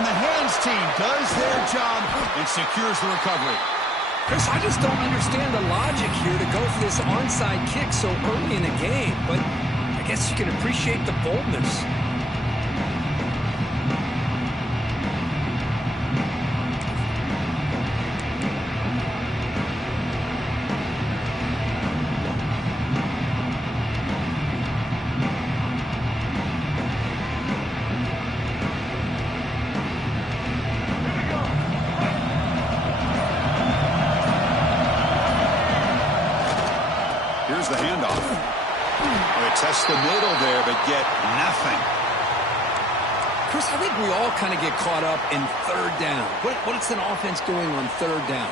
on the hands team does their job and secures the recovery. Chris, I just don't understand the logic here to go for this onside kick so early in the game, but I guess you can appreciate the boldness. Here's the handoff. Oh, they test the middle there, but get nothing. Chris, I think we all kind of get caught up in third down. What is an offense doing on third down?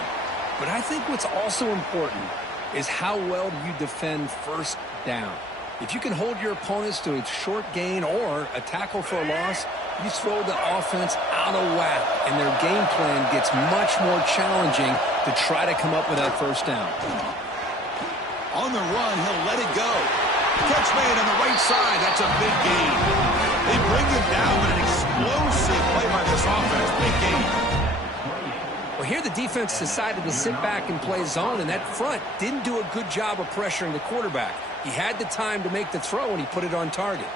But I think what's also important is how well do you defend first down. If you can hold your opponents to a short gain or a tackle for a loss, you throw the offense out of whack, and their game plan gets much more challenging to try to come up with that first down. On the run, he'll let it go. Catch made on the right side. That's a big gain. They bring him down with an explosive play by this offense. Big gain. Well, here the defense decided to sit back and play zone, and that front didn't do a good job of pressuring the quarterback. He had the time to make the throw, and he put it on target.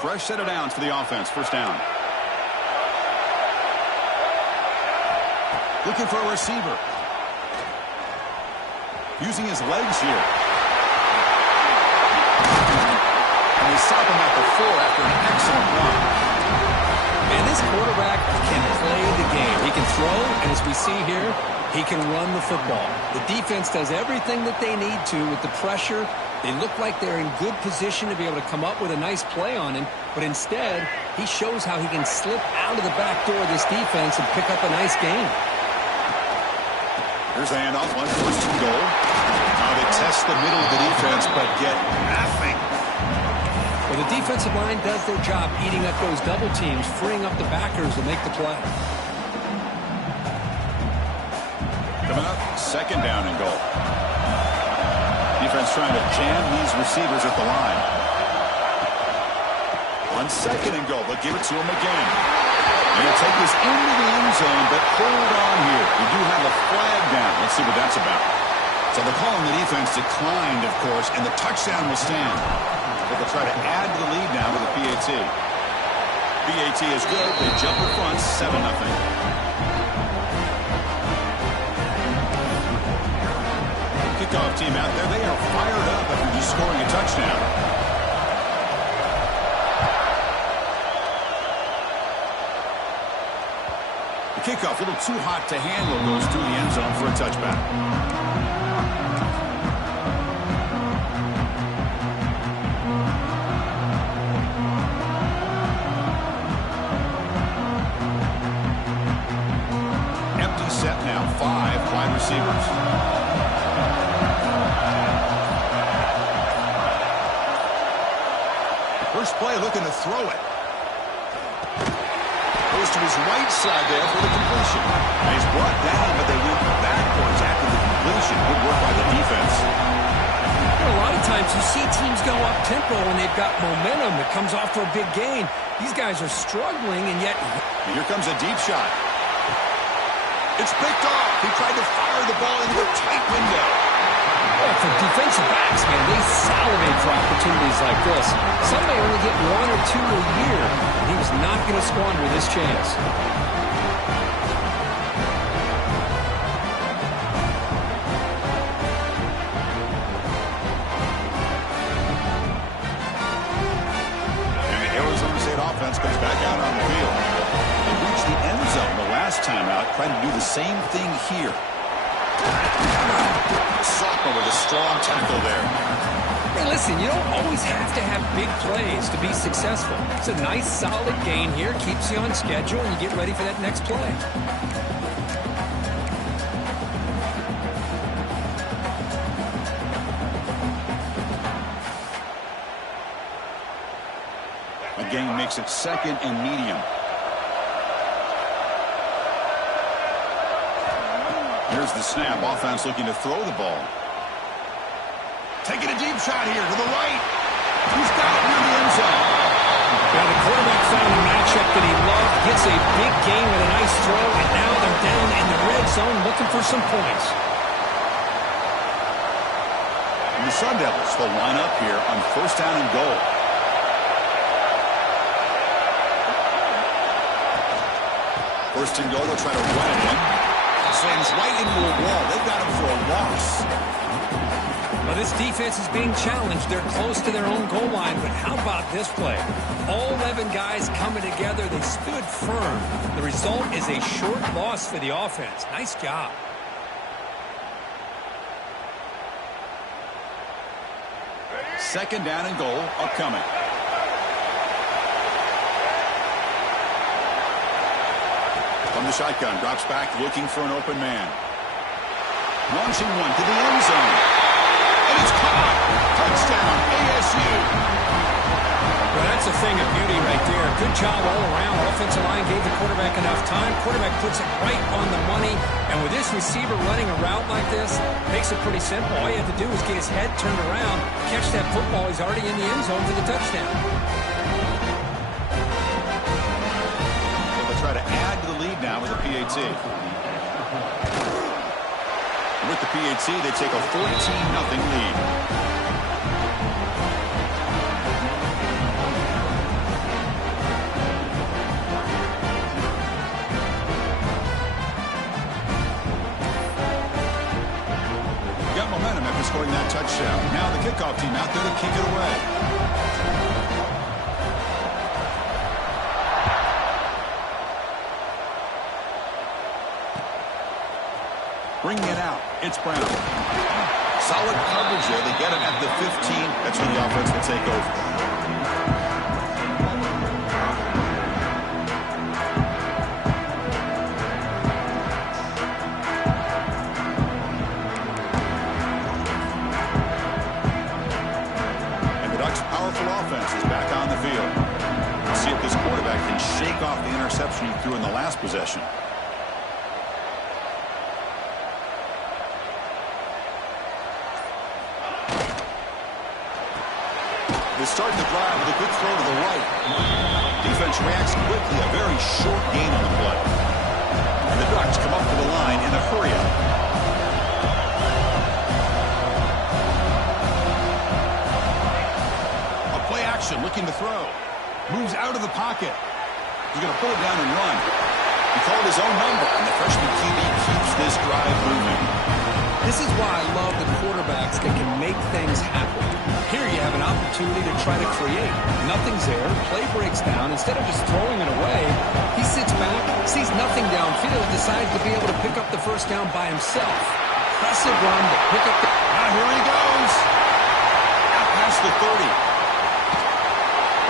Fresh set of downs for the offense. First down. Looking for a receiver. Using his legs here. And they stop him at the 4 after an excellent run. And this quarterback can play the game. He can throw, and as we see here, he can run the football. The defense does everything that they need to with the pressure. They look like they're in good position to be able to come up with a nice play on him, but instead, he shows how he can slip out of the back door of this defense and pick up a nice gain. Here's the handoff, 1 first and goal. Now they test the middle of the defense, but get nothing. Well, the defensive line does their job eating up those double teams, freeing up the backers to make the play. Coming up, second down and goal. Defense trying to jam these receivers at the line. On second and goal, but give it to him again. And he'll take this into the end zone, but hold on here. We do have a flag down. Let's see what that's about. So the call on the defense declined, of course, and the touchdown will stand. But they'll try to add to the lead now with a PAT. PAT is good. They jump in front, 7-0. Kickoff team out there, they are fired up after just scoring a touchdown. The kickoff, a little too hot to handle, goes through the end zone for a touchback. Empty set now, 5 wide receivers. First play looking to throw it. Goes to his right side there for the completion. And he's brought down, but they went backwards after the completion. Good work by the defense. You know, a lot of times you see teams go up-tempo when they've got momentum that comes off for a big gain. These guys are struggling, and yet... And here comes a deep shot. It's picked off. He tried to fire the ball into a tight window. Well, for defensive backs, man, they salivate for opportunities like this. Some may only get 1 or 2 a year, and he was not going to squander this chance. And the Arizona State offense comes back out on the field. They reached the end zone the last time out, trying to do the same thing here. Sophomore with a strong tackle there. Hey, listen, you don't always have to have big plays to be successful. It's a nice, solid gain here. Keeps you on schedule, and you get ready for that next play. A gain makes it second and medium. Here's the snap. Offense looking to throw the ball. Taking a deep shot here to the right. He's got it near the end zone. Now the quarterback found a matchup that he loved, gets a big gain with a nice throw, and now they're down in the red zone looking for some points. And the Sun Devils will line up here on first down and goal. First and goal, they'll try to run it in. Slams right into a wall. They've got him for a loss. Well, this defense is being challenged. They're close to their own goal line, but how about this play? All 11 guys coming together. They stood firm. The result is a short loss for the offense. Nice job. Second down and goal upcoming. From the shotgun, drops back looking for an open man. Launching one to the end zone. And it's caught. Touchdown, ASU. Well, that's a thing of beauty right there. Good job all around. Offensive line gave the quarterback enough time. Quarterback puts it right on the money. And with this receiver running a route like this, makes it pretty simple. All you have to do is get his head turned around, catch that football. He's already in the end zone for the touchdown. They'll try to add to the lead now with a PAT. With the PAT, they take a 14-0 lead. Got momentum after scoring that touchdown. Now the kickoff team out there to kick it away. Bringing it out, it's Brown. Solid coverage there. They get him at the 15. That's when the offense will take over. And the Ducks' powerful offense is back on the field. We'll see if this quarterback can shake off the interception he threw in the last possession. They start the drive with a good throw to the right. Defense reacts quickly. A very short gain on the play. And the Ducks come up to the line in a hurry-up. A play action looking to throw. Moves out of the pocket. He's going to pull it down and run. He called his own number, and the freshman QB keeps this drive moving. This is why I love the quarterbacks that can make things happen. Here you have an opportunity to try to create. Nothing's there. Play breaks down. Instead of just throwing it away, he sits back, sees nothing downfield, decides to be able to pick up the first down by himself. Impressive run to pick up the... Now here he goes. Out past the 30.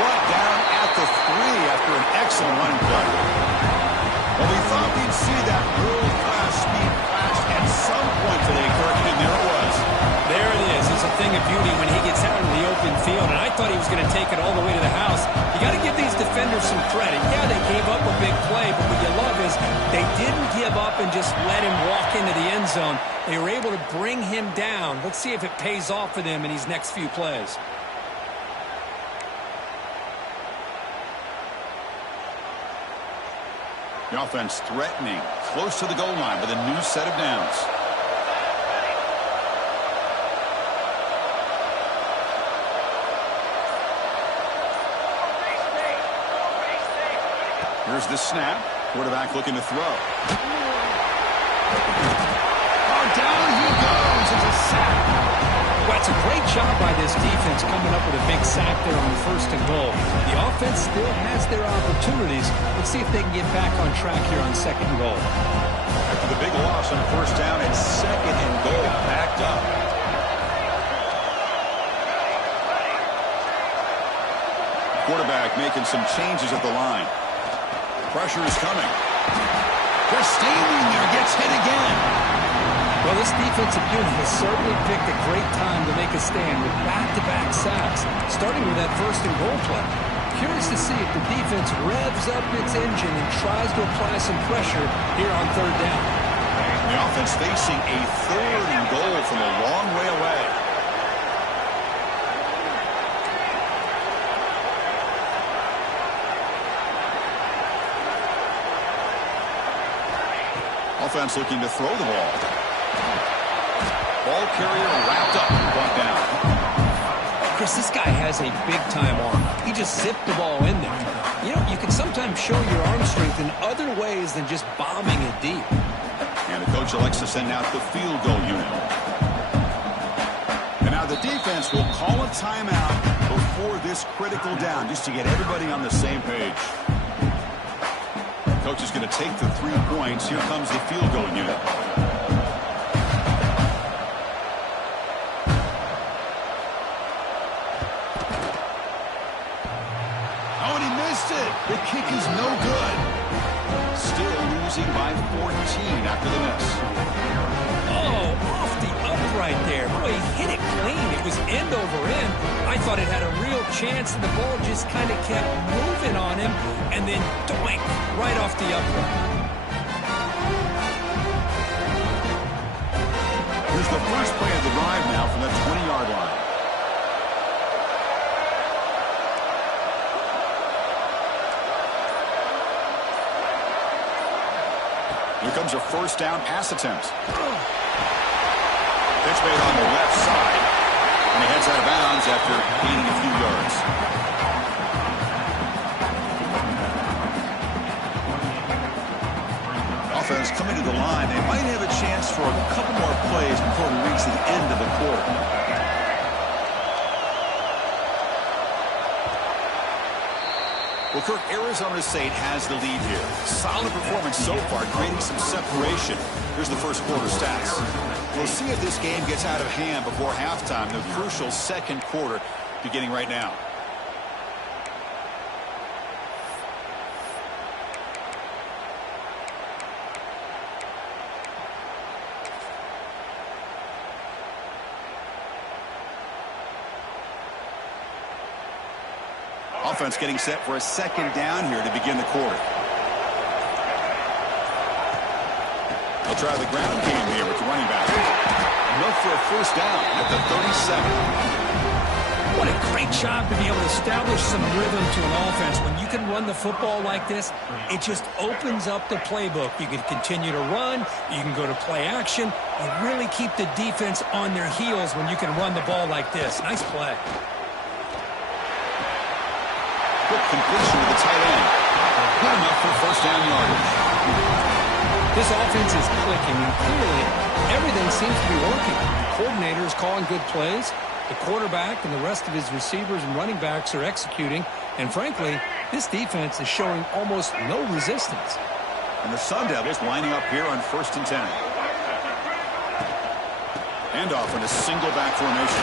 Brought down at the 3 after an excellent running play. Well, we thought we'd see that world-class speed flash at some point today, Kirk, and there it was. There it is. It's a thing of beauty when he gets out in the open field, and I thought he was going to take it all the way to the house. You got to give these defenders some credit. Yeah, they gave up a big play, but what you love is they didn't give up and just let him walk into the end zone. They were able to bring him down. Let's see if it pays off for them in these next few plays. The offense threatening, close to the goal line with a new set of downs. Here's the snap. Quarterback looking to throw. Oh, down he goes. It's a sack. Well, it's a great job by this defense coming up with a big sack there on first and goal. The offense still has their opportunities. Let's see if they can get back on track here on second and goal. After the big loss on first down, it's second and goal, backed up. Quarterback making some changes at the line. Pressure is coming. They're standing there, gets hit again. Well, this defensive unit has certainly picked a great time to make a stand with back-to-back sacks, starting with that first and goal play. Curious to see if the defense revs up its engine and tries to apply some pressure here on third down. The offense facing a 3rd and goal from a long way away. Offense looking to throw the ball. Ball carrier wrapped up and brought down. Chris, this guy has a big-time arm. He just zipped the ball in there. You know, you can sometimes show your arm strength in other ways than just bombing it deep. And the coach elects to send out the field goal unit. And now the defense will call a timeout before this critical down, just to get everybody on the same page. Coach is going to take the 3 points. Here comes the field goal unit. Oh, and he missed it. The kick is no good. Still losing by 14 after the miss. Oh, off the upright there. Boy, he hit it clean. It was end over end. I thought it had a real chance, and the ball just kind of kept moving on him, and then doink, right off the upright. Here's the first play of the drive now from the 20-yard line. Here comes a first down pass attempt. Pitch made on the left side. And he heads out of bounds after gaining a few yards. Offense coming to the line. They might have a chance for a couple more plays before we reach the end of the quarter. Well, Kirk, Arizona State has the lead here. Solid performance so far, creating some separation. Here's the first quarter stats. We'll see if this game gets out of hand before halftime, the crucial second quarter beginning right now. Offense getting set for a second down here to begin the quarter. They'll try the ground game here with the running back. Enough for a first down at the 37. What a great job to be able to establish some rhythm to an offense. When you can run the football like this, it just opens up the playbook. You can continue to run. You can go to play action. You really keep the defense on their heels when you can run the ball like this. Nice play. Quick completion to the tight end. Good enough for first down yardage. This offense is clicking, and clearly everything seems to be working. The coordinator is calling good plays. The quarterback and the rest of his receivers and running backs are executing. And frankly, this defense is showing almost no resistance. And the Sun Devils lining up here on 1st and 10. Handoff in a single back formation.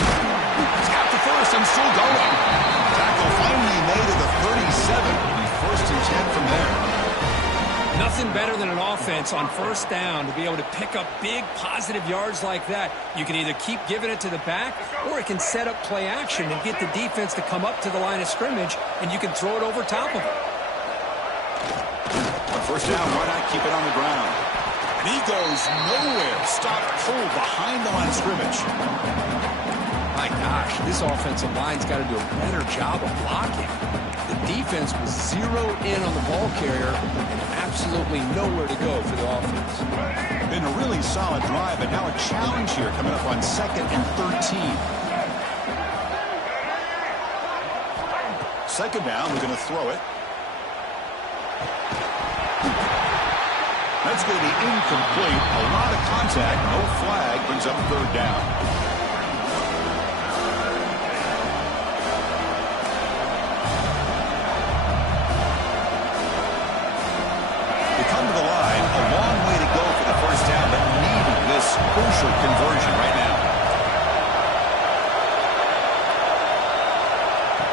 He's got the first and still going. Tackle finally made at the 37. And 1st and 10 from there. Nothing better than an offense on first down to be able to pick up big positive yards like that. You can either keep giving it to the back, or it can set up play action and get the defense to come up to the line of scrimmage, and you can throw it over top of it. On first down, why not keep it on the ground? And he goes nowhere. Stopped cold behind the line of scrimmage. My gosh, this offensive line's got to do a better job of blocking. The defense was zeroed in on the ball carrier and absolutely nowhere to go for the offense. Been a really solid drive, but now a challenge here coming up on 2nd and 13. Second down, we're going to throw it. That's going to be incomplete. A lot of contact, no flag, brings up 3rd down. Crucial conversion right now.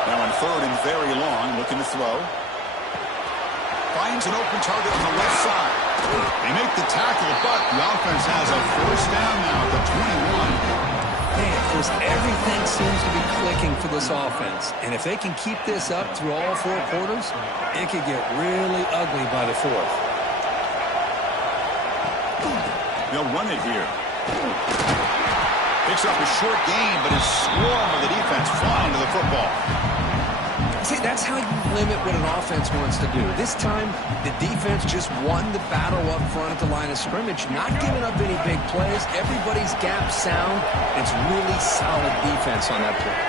Now on 3rd and very long, looking to throw. Finds an open target on the left side. They make the tackle, but the offense has a first down now at the 21. Man, Chris, everything seems to be clicking for this offense. And if they can keep this up through all 4 quarters, it could get really ugly by the 4th. They'll run it here. Picks up a short gain, but is swarmed by the defense flying to the football. See, that's how you limit what an offense wants to do. This time, the defense just won the battle up front at the line of scrimmage, not giving up any big plays. Everybody's gap sound. It's really solid defense on that play.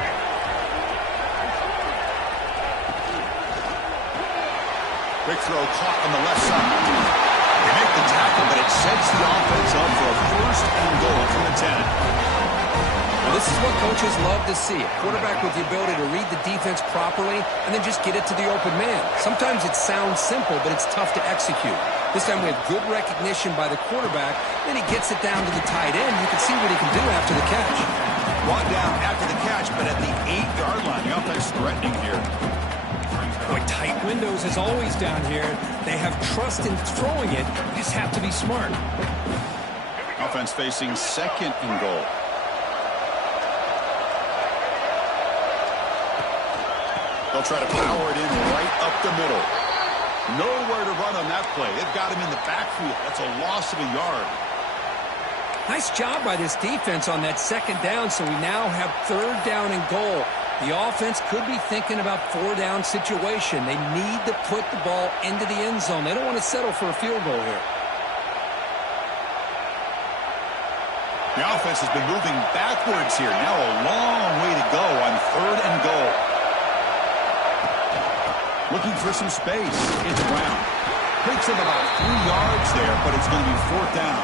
Quick throw caught on the left side. They make the tackle, but it sets the offense up for a first and goal from the 10. Well, this is what coaches love to see. A quarterback with the ability to read the defense properly and then just get it to the open man. Sometimes it sounds simple, but it's tough to execute. This time we have good recognition by the quarterback. Then he gets it down to the tight end. You can see what he can do after the catch. Brought down after the catch, but at the 8-yard line. The offense threatening here. Boy, tight windows is always down here. They have trust in throwing it. You just have to be smart. Offense facing second and goal. They'll try to power it in right up the middle. Nowhere to run on that play. They've got him in the backfield. That's a loss of a yard. Nice job by this defense on that second down, so we now have third down and goal. The offense could be thinking about four-down situation. They need to put the ball into the end zone. They don't want to settle for a field goal here. The offense has been moving backwards here. Now a long way to go on third and goal. Looking for some space. It's Brown. Picks up about 3 yards there, but it's going to be fourth down.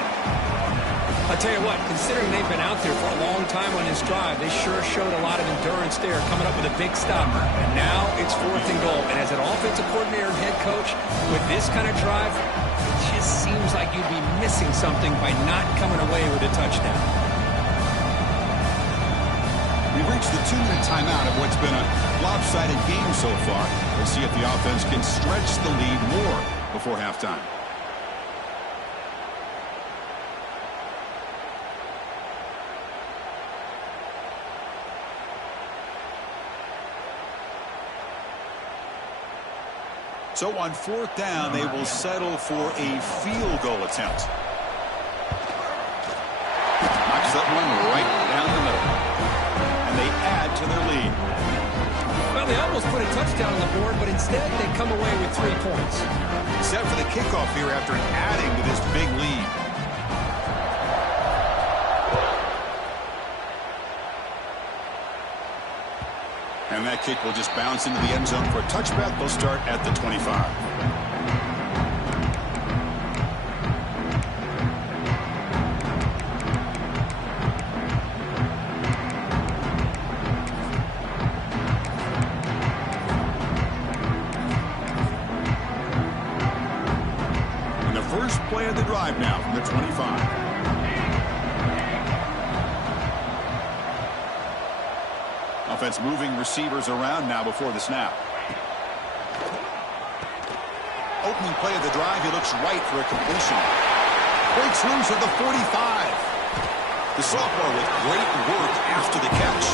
I'll tell you what, considering they've been out there for a long time on this drive, they sure showed a lot of endurance there, coming up with a big stop. And now it's fourth and goal. And as an offensive coordinator and head coach, with this kind of drive, it just seems like you'd be missing something by not coming away with a touchdown. We reached the 2-minute timeout of what's been a lopsided game so far. Let's see if the offense can stretch the lead more before halftime. So on fourth down, they will settle for a field goal attempt. Knocks that one right down the middle. And they add to their lead. Well, they almost put a touchdown on the board, but instead they come away with 3 points. Set for the kickoff here after adding to this big lead. And that kick will just bounce into the end zone for a touchback. They'll start at the 25. And the first play of the drive now from the 25. Offense moving receivers around now before the snap. Opening play of the drive, he looks right for a completion. Breaks loose at the 45. The sophomore with great work after the catch.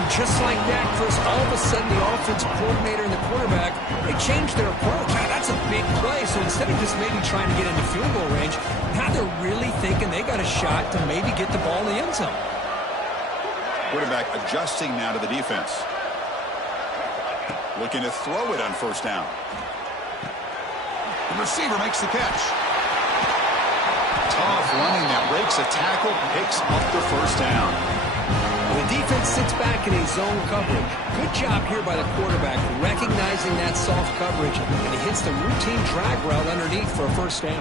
And just like that, Chris, all of a sudden the offensive coordinator and the quarterback, they changed their approach. Now, that's a big play, so instead of just maybe trying to get into field goal range, now they're really thinking they got a shot to maybe get the ball in the end zone. Quarterback adjusting now to the defense. Looking to throw it on first down. The receiver makes the catch. Tough running that breaks a tackle, picks up the first down. Well, the defense sits back in a zone coverage. Good job here by the quarterback, recognizing that soft coverage, and he hits the routine drag route underneath for a first down.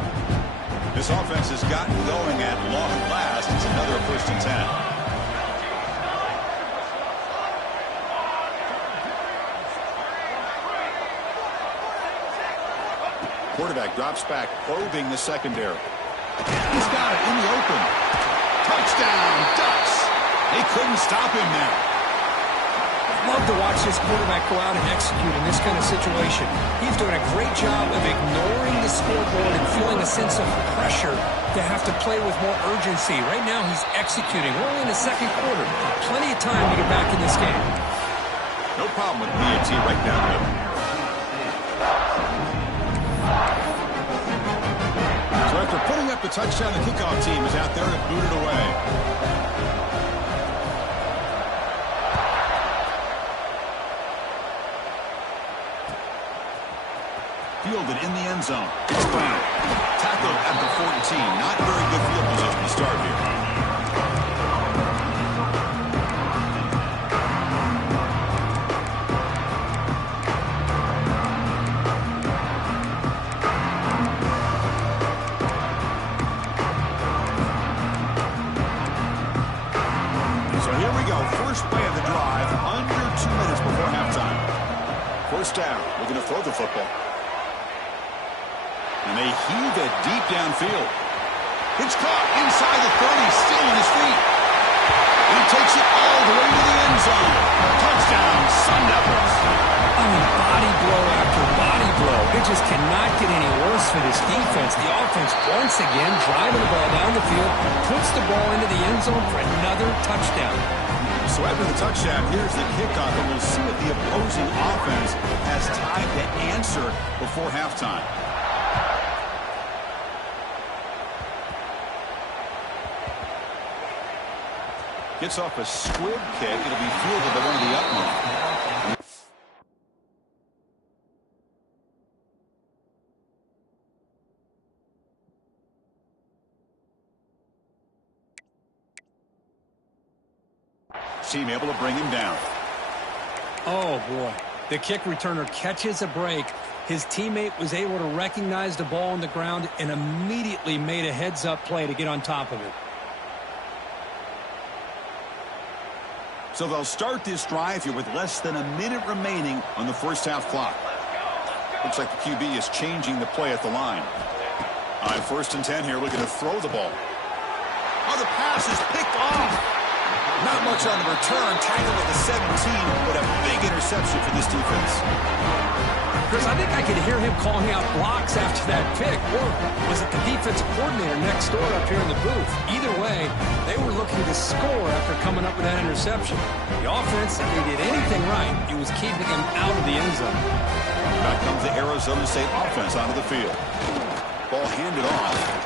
This offense has gotten going at long last. It's another first and 10. Quarterback drops back, probing the secondary. He's got it in the open. Touchdown, Ducks. They couldn't stop him now. Love to watch this quarterback go out and execute in this kind of situation. He's doing a great job of ignoring the scoreboard and feeling a sense of pressure to have to play with more urgency. Right now, he's executing. We're only in the second quarter. Plenty of time to get back in this game. No problem with BAT right down the middle. Threat After putting up the touchdown, the kickoff team is out there to boot it away. Fielded in the end zone. It's found. Tackled at the 14. Not very good field position to start here. First play of the drive, under 2 minutes before halftime. First down, looking to throw the football. And they heave it deep downfield. It's caught inside the 30, still on his feet. And he takes it all the way to the end zone. Touchdown, Sun Devils. I mean, body blow after body blow. It just cannot get any worse for this defense. The offense, once again, driving the ball down the field, puts the ball into the end zone for another touchdown. So after the touchdown, here's the kickoff, and we'll see if the opposing offense has time to answer before halftime. Gets off a squib kick. It'll be fielded by one of the up. Team able to bring him down. Oh, boy. The kick returner catches a break. His teammate was able to recognize the ball on the ground and immediately made a heads-up play to get on top of it. So they'll start this drive here with less than a minute remaining on the first half clock. Looks like the QB is changing the play at the line. All right, 1st and 10 here, looking to throw the ball. Oh, the pass is picked off. Not much on the return, tackled at the 17, but a big interception for this defense. Chris, I think I could hear him calling out blocks after that pick. Or was it the defensive coordinator next door up here in the booth? Either way, they were looking to score after coming up with that interception. The offense, if they did anything right, it was keeping him out of the end zone. Back comes the Arizona State offense onto the field. Ball handed off.